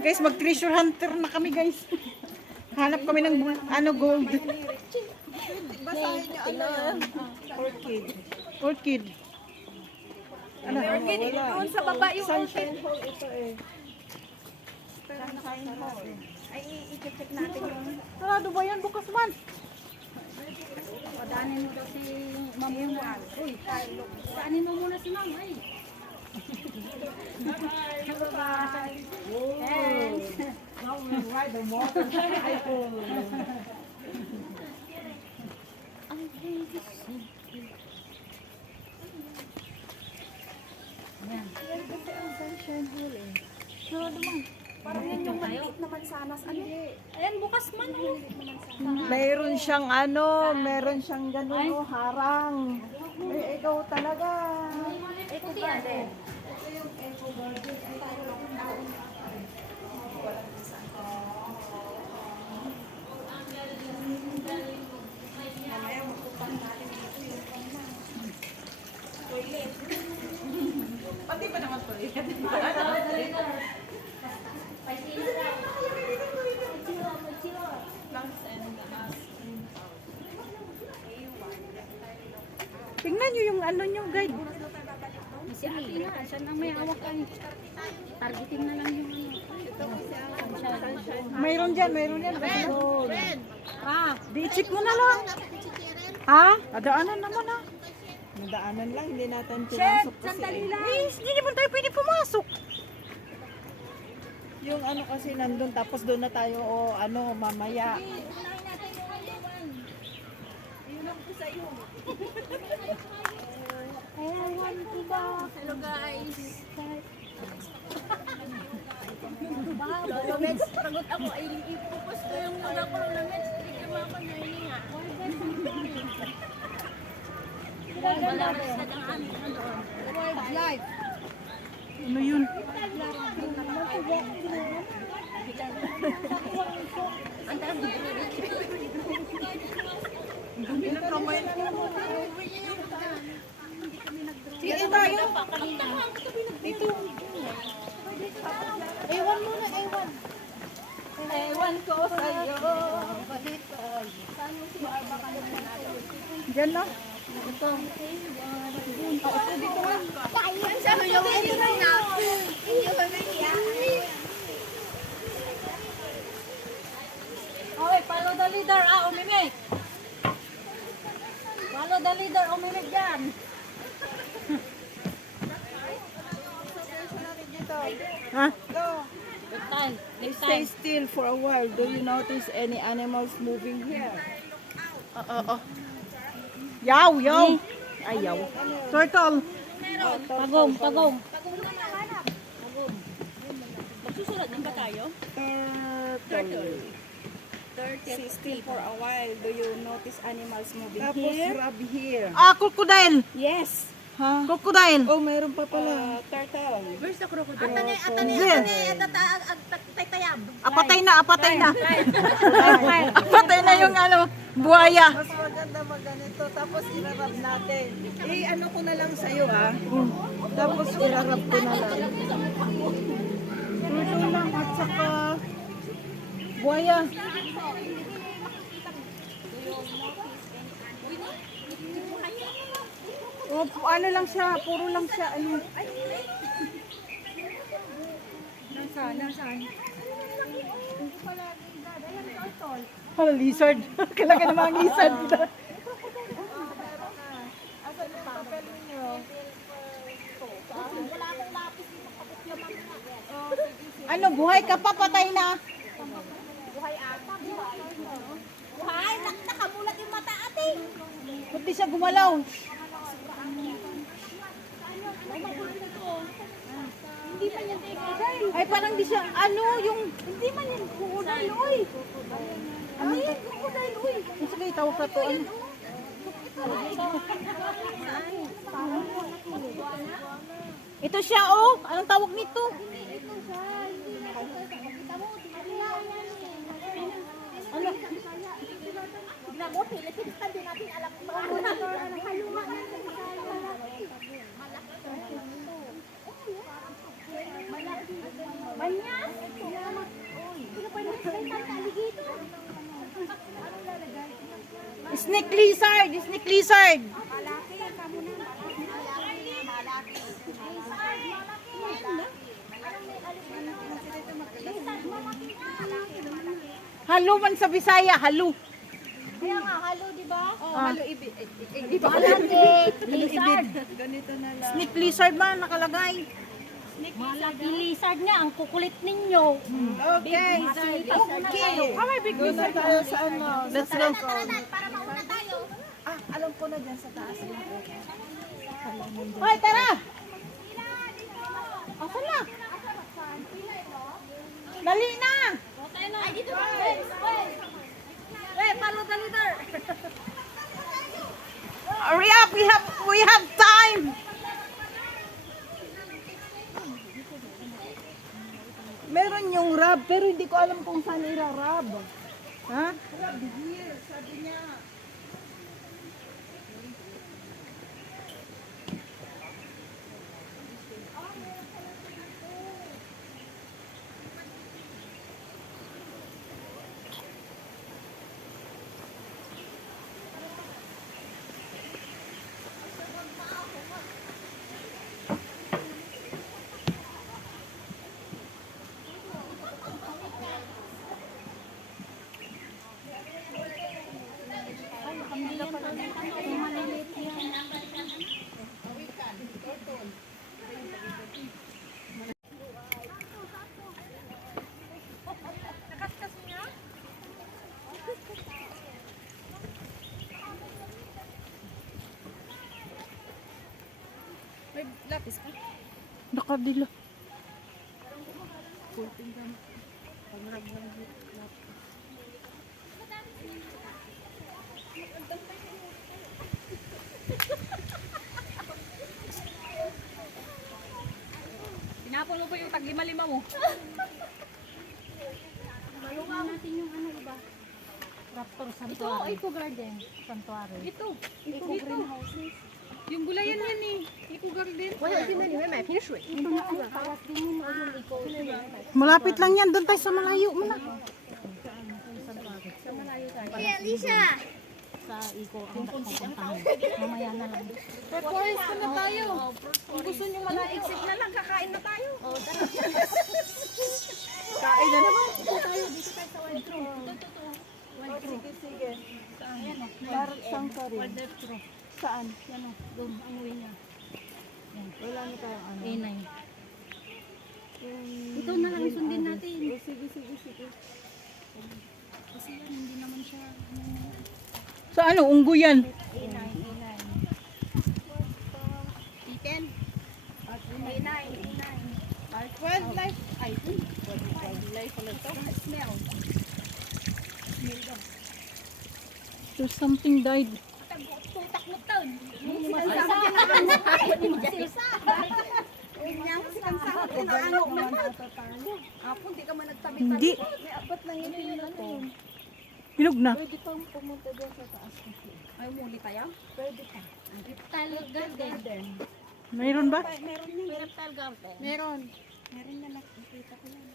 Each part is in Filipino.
Guys, mag-treasure hunter na kami, guys. Hanap kami ng gold. Basahin niyo ano yan? Orchid. Orchid. Ano? Orchid, doon sa baba yung orchid. Hole ito eh. Ay, i-check natin yung... Sarado ba yan? Bukas man. Padanin mo daw si Ma'am Juan. Uy, padanin mo muna si Ma'am. Ay. Bye-bye. And... Now we ride the motorcycle. Parang yan yung maliit naman sana. Ano? Ayan, bukas man. Mayroon siyang meron siyang ganun harang. Eh, ikaw talaga. Ito yan din. Pati pa naman po. Tingnan nyo yung nyo, guide. Si Ate na, siya na may hawak kayo. Targeting na lang yung Mayroon dyan. Di-check mo na lang. Ha? Adaanan naman ha. Nadaanan lang, hindi natin pinasok kasi. sandali lang. Hindi naman tayo pwede pumasok. Yung kasi nandun, tapos doon na tayo mamaya. Hello guys. Meds, pagod ako ay ipupos ko yung muna ko ng meds. Tignan ako na hininga. Malakas na lang amin doon. Live. Ano yun? Ang taas Ilang kamay na naman. Dito tayo. Dito. Ewan muna, ewan. ewan ko sa'yo. Diyan na. Ito. Sabi yung ito na okay, follow the leader. Umimik. Follow the leader. Umimik dyan. Ha? Good time. Stay still for a while. Do you notice any animals moving here? Yaw, yaw. Ay, yaw. Turtle. Pagong. Magsusulat din ba tayo? Turtle. Stay still for a while. Do you notice animals moving Tapos here? rub here. Crocodile. Yes. Ha? Crocodile. Oh, mayroon pa pala. Turtle. Where's the crocodile? Apatay na. Apatay na yung buhaya. Mas maganda magganito. Tapos irarab natin. Ano ko na lang sa'yo Tapos irarab ko na lang. Turtle lang at saka buhaya. Ano lang siya, puro lang siya. Nasaan? Lizard. Kailangan naman ang lizard. Buhay ka pa, patay na. Buhay, nakamulat yung mata ate. Ba't di siya gumalaw? Hindi pa niyan crocodile. Ay, parang di siya, Hindi man yan crocodile, oy. Ano yan crocodile, oy. sige, tawag ka to. Ito siya, Anong tawag nito? Ano? Tignan mo, Philippines, din natin alam kung Manyas? Snake lizard! Snake lizard! Halo man sa Bisaya, halo. Kaya nga, halo, di ba? Halo, Malaki, lizard. ganito na lang. Snake lizard man nakalagay. Malaki lizard nga, ang kukulit ninyo. Okay. Okay. Kamay big Doon na tayo sa ano. Let's go. Para mauna tayo. Ah, alam ko na dyan sa taas. Hoy, tara! Asan na? Dali na! Ay, dito ba? Wait, follow the leader. Hurry up! We have time! Meron yung rab, pero hindi ko alam kung saan irarab. Ha? Rab here, sabi niya. May lapis ka? Nakadila. Tinapon mo ba yung tag-lima-lima mo? Malungaw natin yung ano iba. Raptor Sanctuary. Ito, Eco Garden Sanctuary. Ito, Eco Greenhouses. Yung gulayan yan eh. Eco garden. Malapit lang yan. Doon tayo sa malayo muna. Hey, Alicia! Sa Eco ang pupuntahan. Mamaya na lang. Forest na tayo. Kung gusto nyo malaiksik na lang, kakain na tayo. Kain na naman. Dito tayo sa Wild True. Sige, sige. Ayan o. Parang sanctuary. Wild True. Saan? Yan o. Doon, ang uwi niya. Wala na tayong ano. A9. Ito na lang sundin natin. Sige, sige, sige. Kasi yan, hindi naman siya. Sa ano? Unggo yan. A9. Chicken? A9. Wildlife. Ay, wildlife pala ito. Smell. There's something died. Tutak mo taon. Ako, hindi ka man nagtabi. Hindi. May apat lang yung pinuto. Hinog na. Pwede pang pumunta dyan sa taas kasi. Ay, muli tayo? Pwede pa. Reptile garden. Mayroon ba? Meron yung reptile garden. Meron. Meron na nakikita ko yan.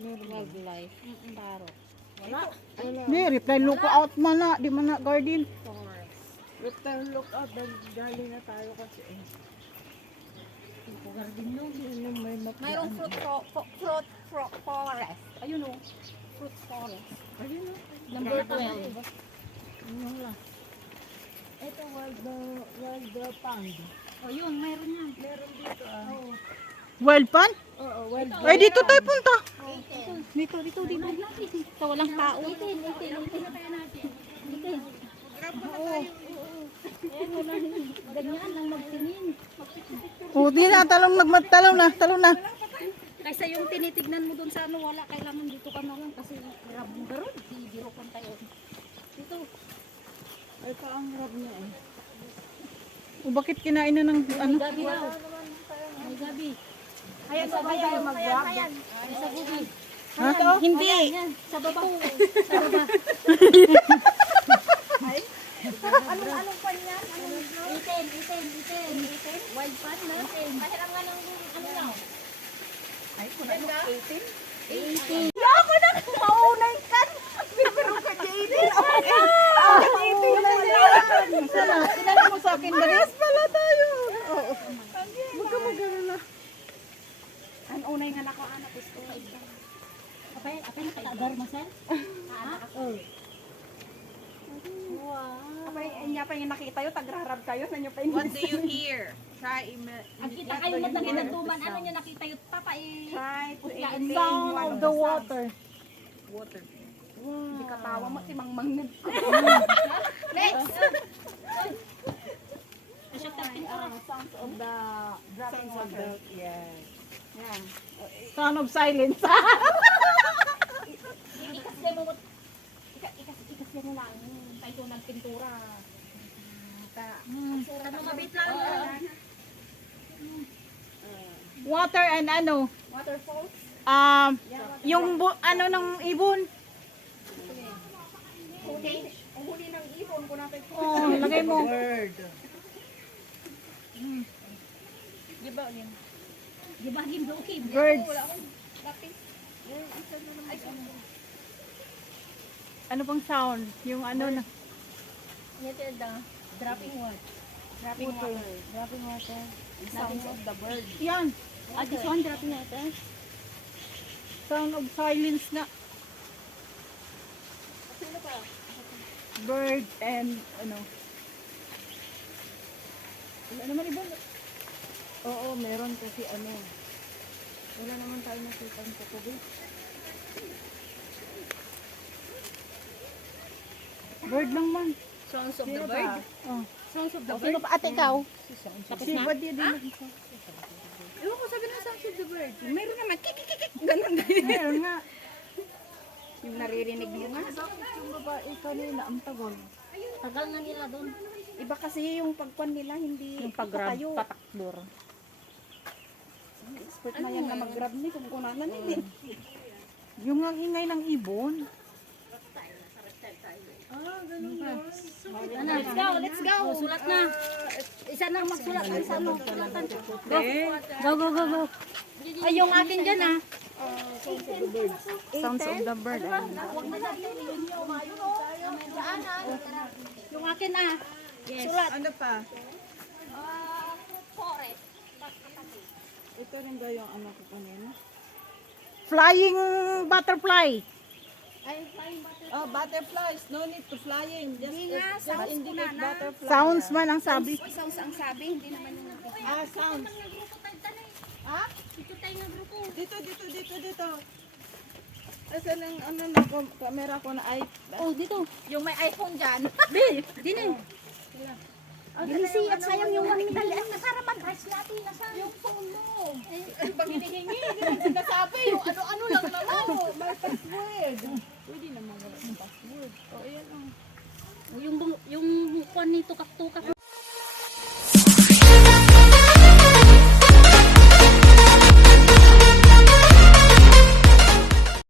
Meron. Wildlife. Taro. Wala. Hindi, reply lookout man na. Di man na garden. Forest. Reptile lookout. Galing na tayo kasi eh. Eco garden yun. Yung may map. Mayroong fruit forest. Ayun o. Fruit forest. Ayun o. Number 12. Ito wild pond. O yun, mayroon yan. Meron dito ah. Wild pan? Oo, wild. Ay, dito tayo punta. Dito. Sa walang tao. Itin. Ganyan lang magtingin. O, di na. Talong na. Kaysa yung tinitignan mo dun sa ano, wala. Kailangan dito ka na lang kasi rabong garon. Bibiro kan tayo. Dito. Ay, paang rab niya eh. O, bakit kinain na ng ano? Gabi daw. May gabi. Ayan, sabay tayo mag-grab. Sa gubi. Ha? Hindi. Yan. Sa baba. Sa baba. Anong pan yan? Itin. Wild pan na. Pahiram nga ng ano lang. Ay, kung ano? 18? 18. Ako akin ba? Mas pala tayo. Oo. Huwag ka mag-alala. Ang unay nga nako anak gusto. Apay nakatagar mo sen? Oo. Wow. Apay, niya pa yung nakita yun, tagrarab kayo, nanyo pa yung What do you hear? Try Ang kita kayo na nagtuman, ano nyo nakita yung papa eh. Try to Sound imitate of one the of water. water. Hindi ka tawa mo, si Mang Mang Next. sounds of the dropping water. Yes. Yan. Sound of silence. Ikas mo ikas mo lang. Tayo ng pintura. Ano mabit lang. Water and ano? Waterfalls. Yung ano ng ibon. Ang huli ng ibon ko natin. Oh, lagay mo. Bird. Di ba himblokib? Birds. Ano pang sound? Yung ano na. Dropping what? Dropping water. Dropping water. Sounds of the bird. Yan. This one dropping water. Sound of silence na. Bird and ano. Wala naman iba. Oo, meron kasi ano. Wala naman tayo nakita ng tutubi. Bird lang man. Sounds of the bird. Oh. Sounds of the Sino pa? Ate ikaw? Tapos Si na? Badia din. Ewan ko sabi ng sounds of the bird. Meron naman. Kikikikik. Ganun na yun. Meron nga. Yung naririnig mo nga. Yung babae kanina, ang tagal. Tagal na nila doon. Iba kasi yung pagkwan nila, hindi Yung pag-grab, tayo. patakbor. Expert na yan na mag-grab ni kung kunanan nila. Yung ang ingay ng ibon. Ano, let's go. Sulat na. Isa na magsulat. Isa mo. Sulatan. Go. Ay, yung akin dyan ah. Sounds of the bird. Huwag na natin yun yung yung akin ah. Yes. Sulat. Ano pa? Forest. Ito rin ba yung ano ko kanina? Flying butterfly. Oh, butterflies. No need to flying. Just indicate butterfly. Sounds man ang sabi. Sounds ang sabi. Hindi naman yung nagpipili. Ah, sounds. Ha? Ito tayo ng grupo. Dito. Asan ang ano na camera ko na iPhone? Oh, dito. Yung may iPhone dyan. Dinin. Bilisi at sayang yung mga dalian na para mag-rice natin na sa yung phone mo. Ano bang hinihingi? Sinasabi yung ano-ano lang naman. May password. Pwede naman wala ng password. O, ayan o. Yung kwan nito kaktukak.